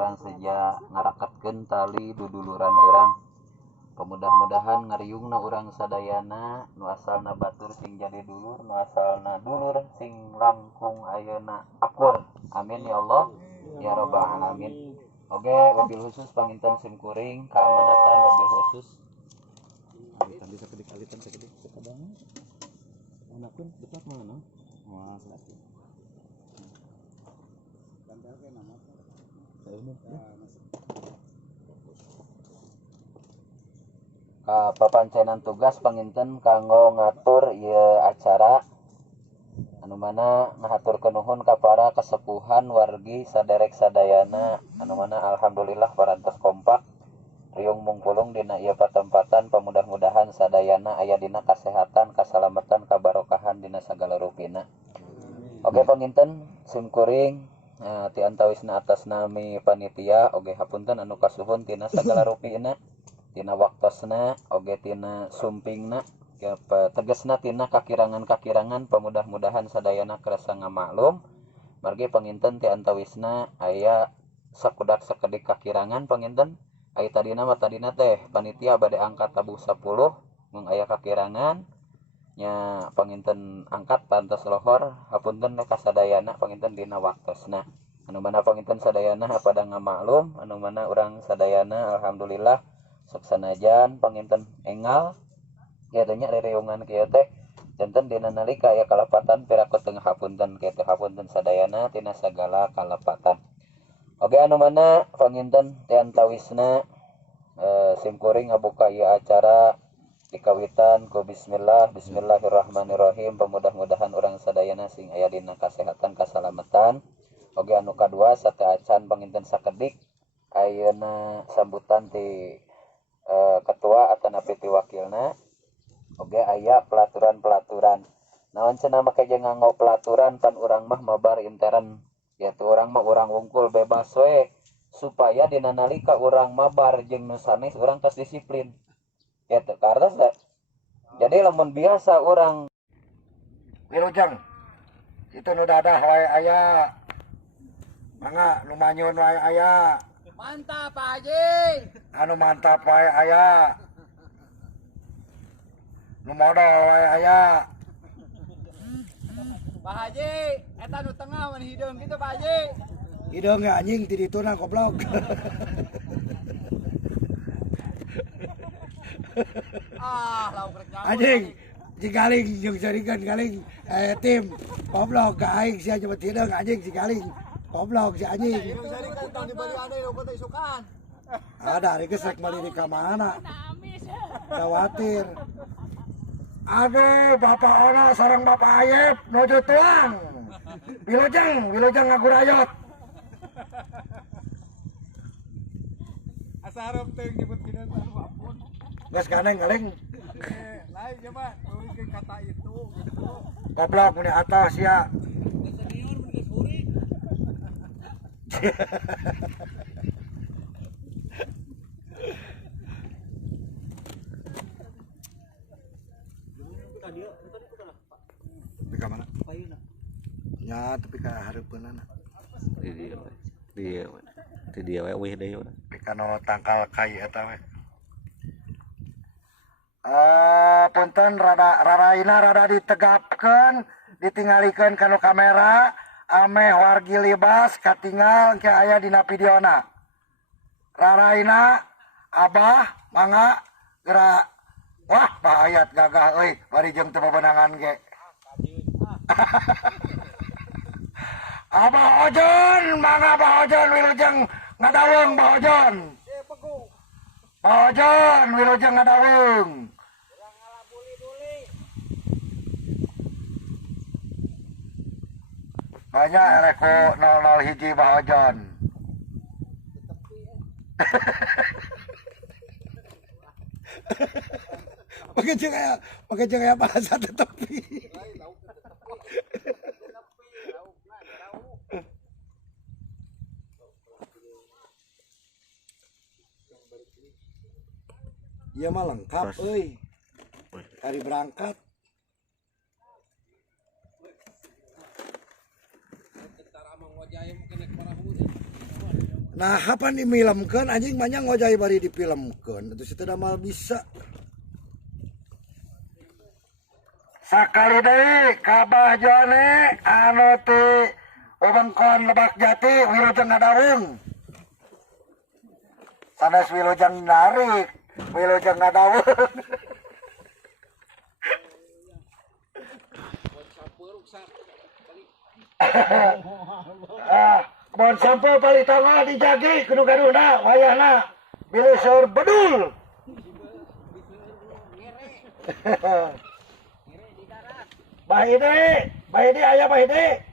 urang saja ngarakatkeun tali duduluran urang. Mudah-mudahan ngariungna urang sadayana nu asalna batur sing jadi dulur, nu asalna dulur sing langkung ayeuna akur. Amin ya Allah ya rabbal alamin. Oke, wabil khusus panginten simkuring keamanatan wabil khusus. Bisa kedikalitan sekedik sekadang. Anakun dekat mana? Wah, selesai. Kantor ke nama apa? Saya umum. Papancenan tugas panginten kanggo ngatur ieu acara anu mana ngahaturkeun nuhun ka para kasepuhan wargi saderek sadayana anu mana alhamdulillah parantos kompak riung mungkulung dina ieu patempatan pamudah-mudahan sadayana aya dina kasehatan, kasalamatan, kabarokahan dina sagala rupina. Oke panginten simkuring ti antawisna atas nami panitia oge hapunten anu kasuhun tina sagala rupina. Tina waktosna oge tina sumpingna tegesna tina kakirangan-kakirangan pamudah-mudahan sadayana kerasa ngamaklum margi panginten ti antawisna aya sakudak sakedik kakirangan panginten aya tadina teh panitia bade angkat tabuh 10 mung aya kakirangan nya panginten angkat pantos lohor hapunten kasadayana panginten dina waktosna anu mana panginten sadayana pada ngamaklum anu mana urang sadayana alhamdulillah sanajan panginten engal ya tanya rereungan kieu teh janten dina nalika aya kalepatan pirakot tengah hapunten kieu teh hapunten sadayana tina sagala kalepatan. Oge anu mana panginten teh antawisna simkuring ngabuka ieu acara dikawitan ku bismillah bismillahirrahmanirrahim pamudah-mudahan urang sadayana sing aya dina kasehatan kasalamatan. Oge anu kadua sateu acan panginten sakedik ayeuna sambutan ti ketua atau napi ti wakilna oge aya pelaturan-pelaturan naon cenah make jeung nganggo pelaturan pan urang mah mabar intern yaitu urang mah urang wungkul bebas we supaya dina nalika urang mabar jeung nu sanes urang tos disiplin kitu kartos da. Jadi lamun biasa urang wilujeng itu nu dadah wae aya mangga nu manyun wae aya. Mantap Pak Haji. Anu mantap wae aya. Nu modal wae aya. Pak Haji, eta nu tengah mun hideung kitu Pak Haji. Hideung ge anjing ti dituna goblok. Lauk rek nyamuk. Anjing, jikaling jeung jaringan galing tim goblok ka aing sia nyebut hideung anjing jikaling. Goblok si anjing. Hideung sari kan tong dibeli ade nu teh isukan. Ada geus rek maliri ka mana. Khawatir. Aduh, Bapak Ona sareng Bapak Ayep nuju tuang. Wilujeng ngagurayot. Asa hareup teh nyebut kideung anu ampun. Geus ganeng galing. Lain coba nuliskeun kata itu gitu. Goblok mun di atas ya. Senior mun geus hurik. Tapi ka mana? Ya, tapi ka hareupeunana. Di dia we weh deui. Kana tangkal kai eta we. Punten raraina rada ditegapkeun, ditingalikeun kana kamera. Ame wargi libas katinggal ke aya dina videona. Raraina Abah mangga gerak. Wah bahayat gagah euy bari jeung teu bebenangan ge. Abah Ojon mangga Abah Ojon wilujeng ngadaweung Abah Ojon. Abah Ojon wilujeng ngadaweung. Banyak eleko 00 hiji Bah Ojon. Pakai jeung bahasa tetepi. Iya mah lengkap euy. Hari berangkat. Nah, kapan dimilemkeun anjing banyak ngojai bari difilmkeun itu situ mal bisa. Sakali deui kabah jone anu ti wewengkon Lebak Jati wilujeng ngadaweung. Sanes wilujeng narik, wilujeng ngadaweung. Bon sampel bali tanggal dijagi kudu gaduna wayahna bilih seur bedul. Bahide aya bahide.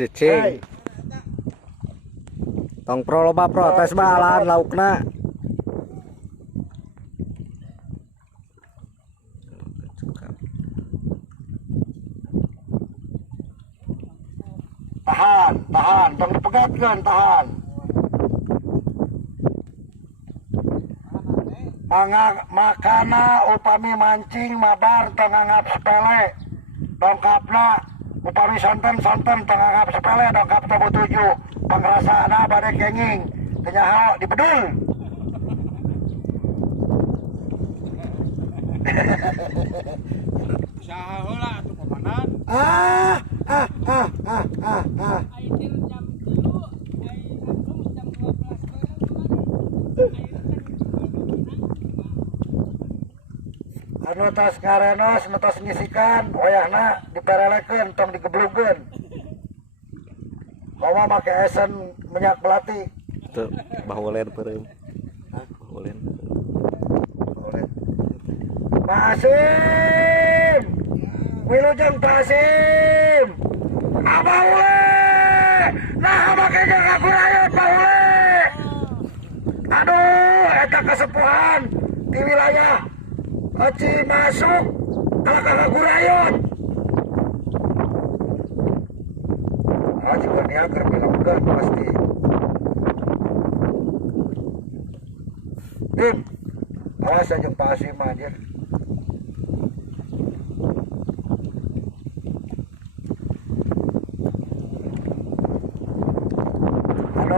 Cicing. Tong pro loba protes balan laukna. Tahan, tong dipegatkeun tahan. Makana upami mancing mabar tong anggap sepele. Dongkapna upami santen tong anggap sepele dongkap tabu 7. Pangrasana bade kenging. Teu nyaho dibedul. Usaha heula atuh komandan. Air jam 3, air jam 12 Anu tos ngarenos tos ngisikan wayahna diperelekeun tong digeblugkeun. Mama make esen minyak belati. Tuh bahulen peureum. Bahulen. Pasim, wilujeng Pasim. Abah ule, nah make jeung ngagurayot baule. Aduh, eta kesepuhan di wilayah Aci masuk kalau ngagurayot. Aci kurnia keur bilangkeun pasti. Dim, awas aja Pasim anjir.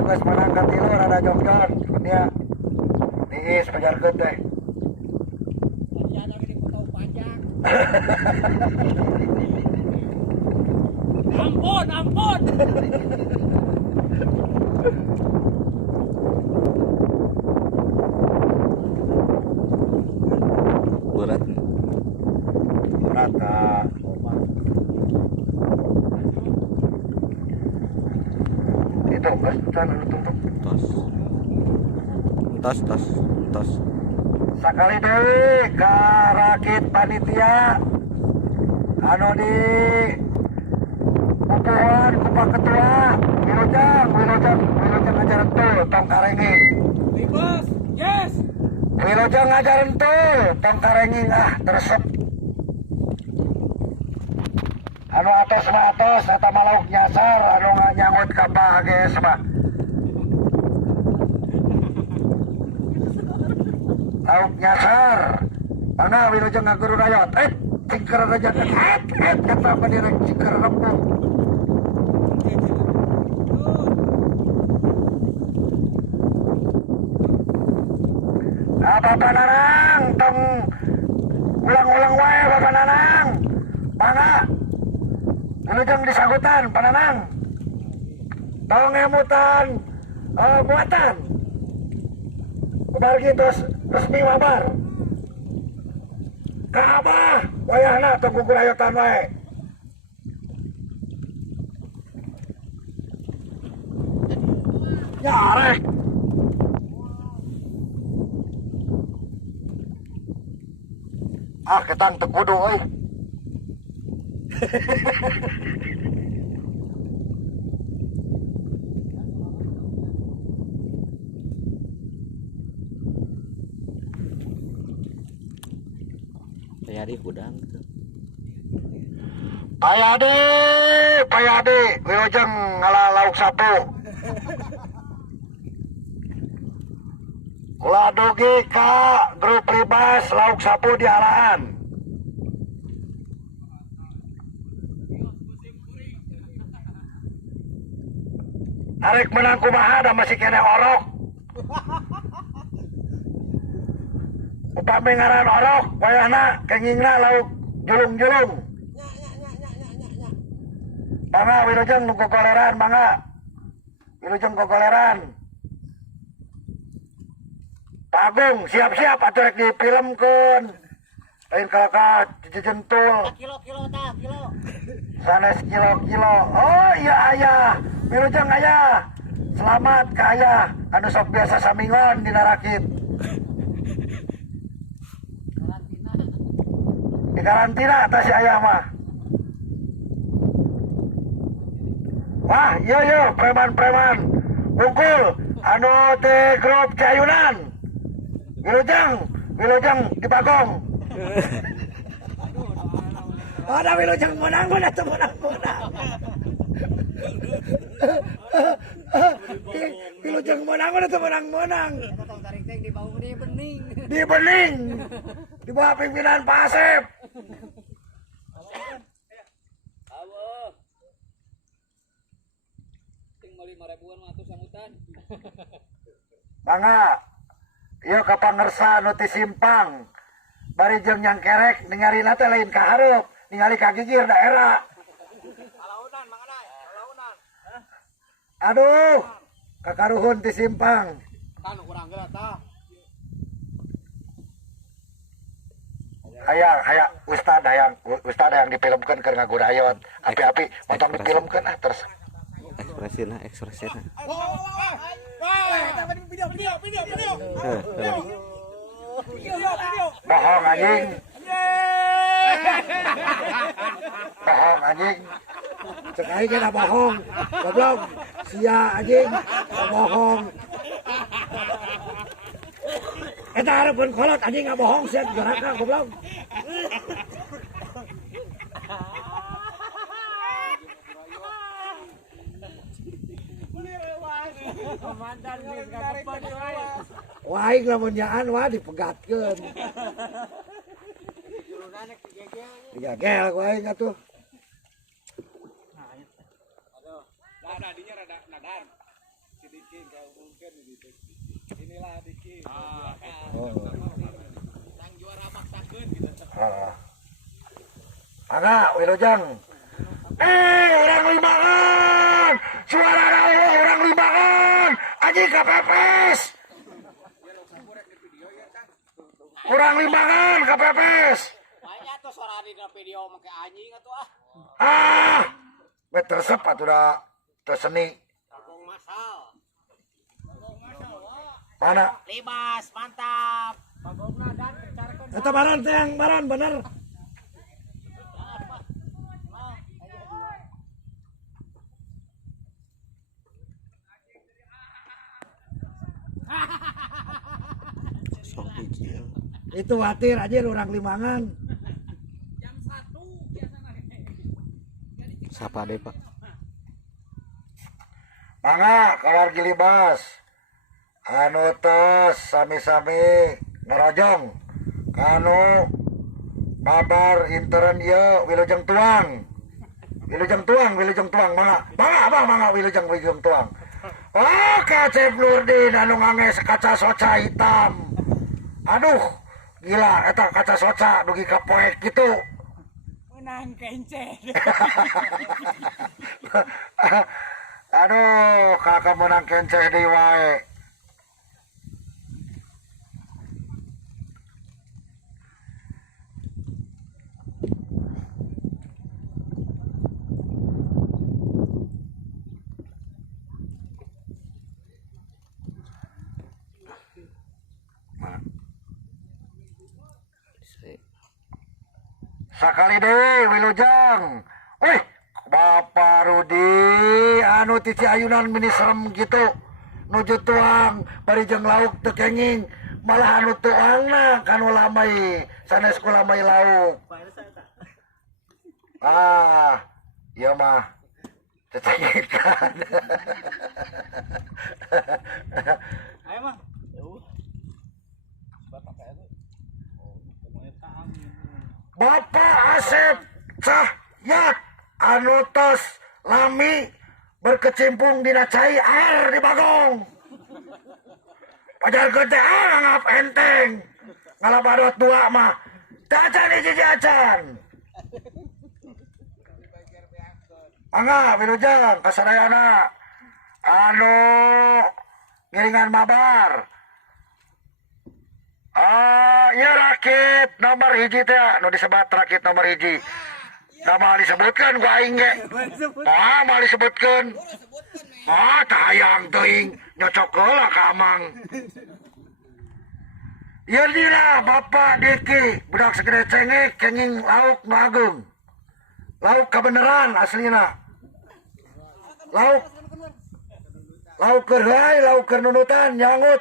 Geus menang ka tilu rada jongjon dia diis pajarkeun teh. ada di Pulau Panjang. Ampun. Berat Itu geus can tutup. Tos. Sakali deui ka rakit panitia anu di pupuhan ku Pak Ketua wilujeng ngajaran tuh tong karenging. Libas, yes. Wilujeng ngajaran tuh tong karenging teresep. Anu atos eta mah lauk nyasar anu nganyangut ka geus mah. Lauk nyasar. Mangga wilujeng ngaguru rayot. Cingker raja kata pendirek cingker rempung. Bapak Nanang tong ulang-ulang wae Bapak Nanang. Mangga wilujeng disagutan Pananang. Tong emutan muatan. Kubargi terus resmi mabar. Ka Abah wayahna tong gugurayotan wae. Ya arek. Ketang teu kudu euy. Tayari udang. Ayade Payadi Wilujeng ngalah lauk sapu. Ulah dugi ka grup Libas lauk sapu di arahan. Arek menang kumaha da masih kene orok. Upami ngaran orok, wayahna kengingna lauk julung-julung. Mangga Wilujeng nu gogoleran, mangga. Wilujeng gogoleran. Pak Agung, siap-siap atuh rek difilmkeun. Lain kalaka jejentul. Kilo tah, kilo. Sanes kilo-kilo. Oh iya ayah. Wilujeng ayah. Selamat ke ayah. Anu sok biasa samingon dina rakit. Di karantina atas si ayah mah. Wah, iya preman-preman. Unggul anu teh grup Cayunan. Wilujeng di Bagong. Ada Wilujeng menang tuh menang. Wilujeng menang tuh menang. Eta tong tarik teh di bawah ini bening. Di Bening. Di bawah pimpinan Pak Asep. Mangga. Ieu kapangersa nu ti simpang. Bari jeung nyang kerek ningalina teh lain ka hareup, ningali ka gigir daerah. Alaunan mangana, alaunan. Aduh, kakaruhun ti simpang. Kan urang geura tah. Hayang ustad hayang difilmkeun keur ngagurayot. Api-api montong difilmkeun terus. Ekspresina. Video. Bohong anjing. Bohong anjing. Cek aing kena bohong. Goblok. Sia anjing. Bohong. Eta hareupeun kolot anjing ngabohong sia geraka goblok. Komandan geus kagepan wae. Wah aing lamun nyaan wah dipegatkeun. Julunana kegegel. Digagel ku aing atuh. Nah, dinya rada nadan. Sedikit kau mungkin gitu. Inilah dikit. Sang juara maksakeun gitu. Heeh. Angga Wilujeng. Orang Limbangan. Suara orang Limbangan. Anjing kepepes. Orang Limbangan kepepes. Aya tuh suara di video make anjing atuh ah. Ah. Bet resep atuh da teu seni. Bagong masal. Mana? Libas, mantap. Bagongna dan kencarakeun. Eta baran teh yang baran bener. Itu watir aja orang Limangan. Jam 1 biasana. Sapa deh Pak? Mangga kawargi Libas. Anu tos sami-sami ngerojong. Kanu babar intern ieu Wilujeng tuang. Wilujeng tuang mangga Wilujeng tuang. Oh, Kacep Nurdin anu nganges kaca soca hitam. Aduh, gila eta kaca soca dugi ka poek gitu. Menang kencet. Aduh, kakak menang kenceh di wae. Sakali deui Wilujeng. Wih, Bapak Rudi anu ti Ciayunan mini serem gitu. Nuju tuang bari jeung lauk teu kenging, malah anu tuangna kanu lamai sanes ku lamai lauk. Ah, ieu mah Cecengikan. Ayo mah. Bapak kayak itu. Oh, semuanya taangin. Bapak Asep Cahyat anu tos lami berkecimpung dina cai air di Bagong. Pajar gede ngap enteng. Ngalabadot dua mah. Tacan hiji acan. Mangga wilujeng kasadayana anu ngiringan mabar. Iya rakit nomor hiji teh nu disebat rakit nomor hiji. Nama disebutkan gua aing ge. Mau disebutkan. Tayang teuing nyocok heula ka Amang. Ieu dina Bapak Diki budak segede cengek kenging lauk nu agung. Lauk kabeneran aslina. Lauk keur heulai, lauk keur nunutan nyangut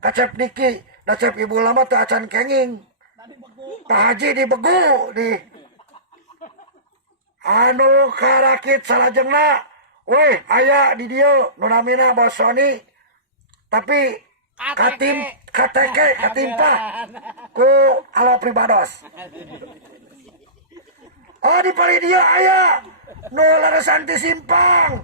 kacep Diki. Dacep ibu lama teh acan kenging. Pak Haji dibegu di anu karakit salajengna. Weh aya di dieu nu namina Bos Sony. Tapi katimpa ku ala pribados. Oh di pali dieu aya nu leresan ti simpang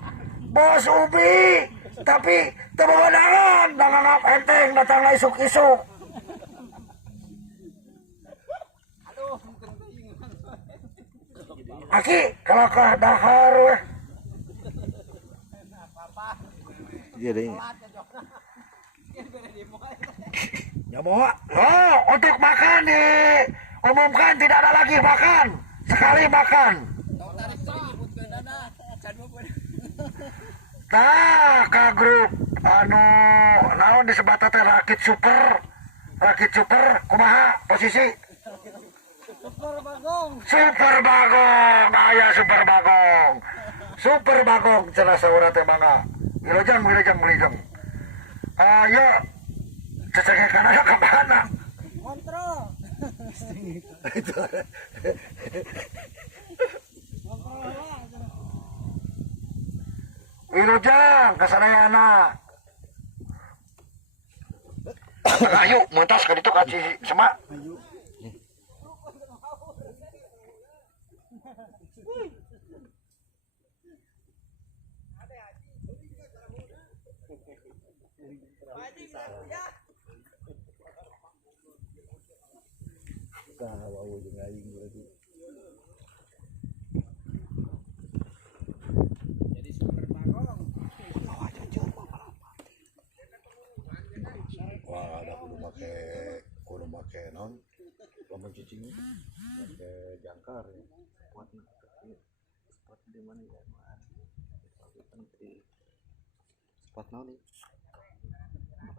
Bos Ubi. Tapi teu bawadangan dangangap enteng datang isuk-isuk. Aki kalau ke dahar weh. Iya deh. Ya bawa. Oh, untuk makan diumumkan tidak ada lagi makan. Sekali makan. Nah, ka grup anu naon disebat teh rakit super. Rakit super kumaha posisi? Super Bagong, aya Super Bagong. Super Bagong cenah saurna teh mangga. Wilujeng. Ayo cecengekan aya ka mana? Kontrol. Wilujeng kasadayana. Ayo muntas ka ditu ka Cima. Jadi super bagong. Wah, ada kudu make non. Lamun cicing make jangkar ya. Spot di mana ya? Spot naon nih?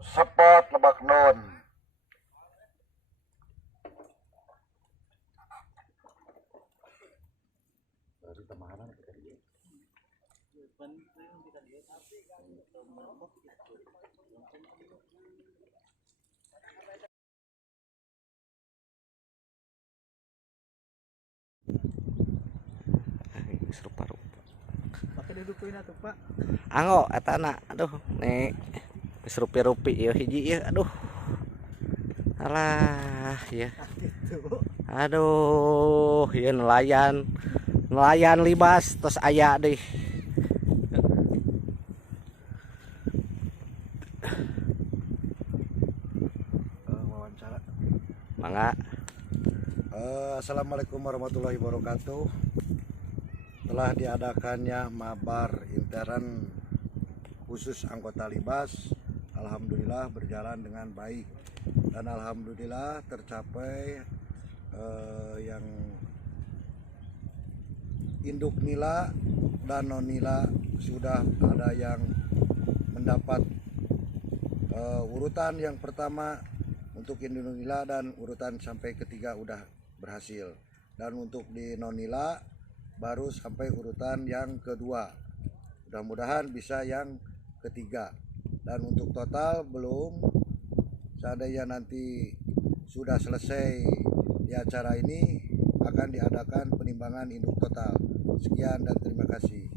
Sepot Lebak Nun. Dari temahanan kita dia. Serupa rupa. Pakai didukuin atuh, Pak. Anggo etana aduh nek geus rupi-rupi ieu hiji ieu aduh. Alah ya. Aduh, ieu nelayan libas terus aya deui. Wawancara. Mangga. Assalamualaikum warahmatullahi wabarakatuh. Telah diadakannya mabar intern khusus anggota Libas, alhamdulillah berjalan dengan baik dan alhamdulillah tercapai yang induk nila dan non nila sudah ada yang mendapat urutan yang pertama untuk induk nila dan urutan sampai ketiga udah berhasil, dan untuk di non nila baru sampai urutan yang kedua, mudah-mudahan bisa yang ketiga, dan untuk total belum. Seandainya nanti sudah selesai di acara ini akan diadakan penimbangan induk total. Sekian dan terima kasih.